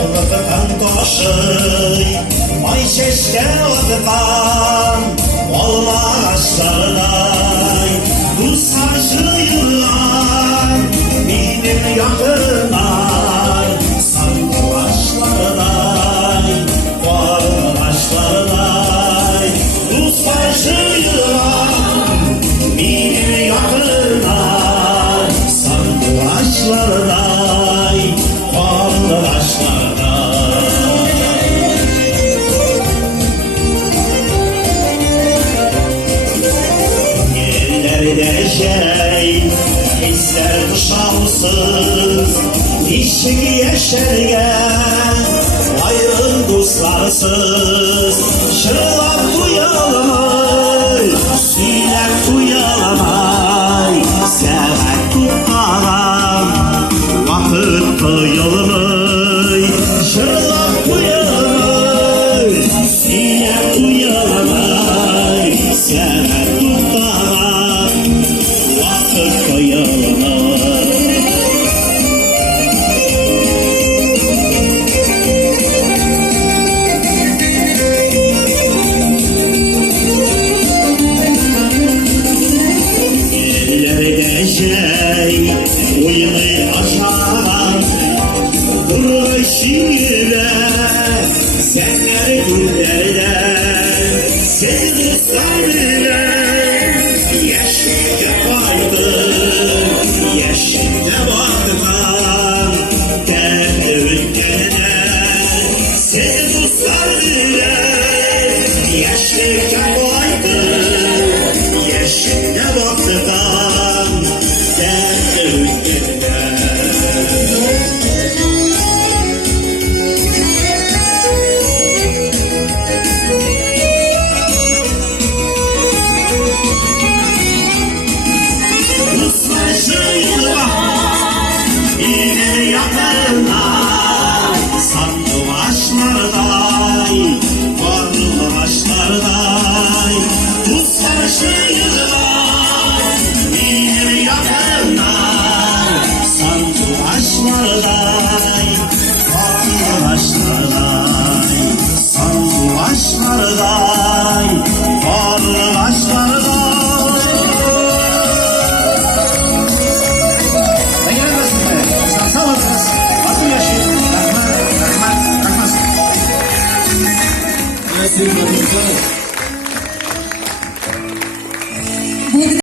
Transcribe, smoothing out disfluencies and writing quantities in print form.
Ağlıqdan taşıy, ay çeşke otıdan, olma ağaçlarınay, bu saçıyılan benim yakınay, sanki başlarınay, varın başlarınay, bu saçıyılan benim yakınay, sanki başlarınay, varın başlarınay. Yerlerde şey, hisler kuşamsız, içki yeşergen, ayrın dostlarsız, şırlar uyalamay, süyler uyalamay, sever tutmadan, vakit kıyılmay, şırlar uyalamay, süyler uyalamay, sever tutmadan, vakit kıyılmay. Şey, oyunu açan, dur şiire, sen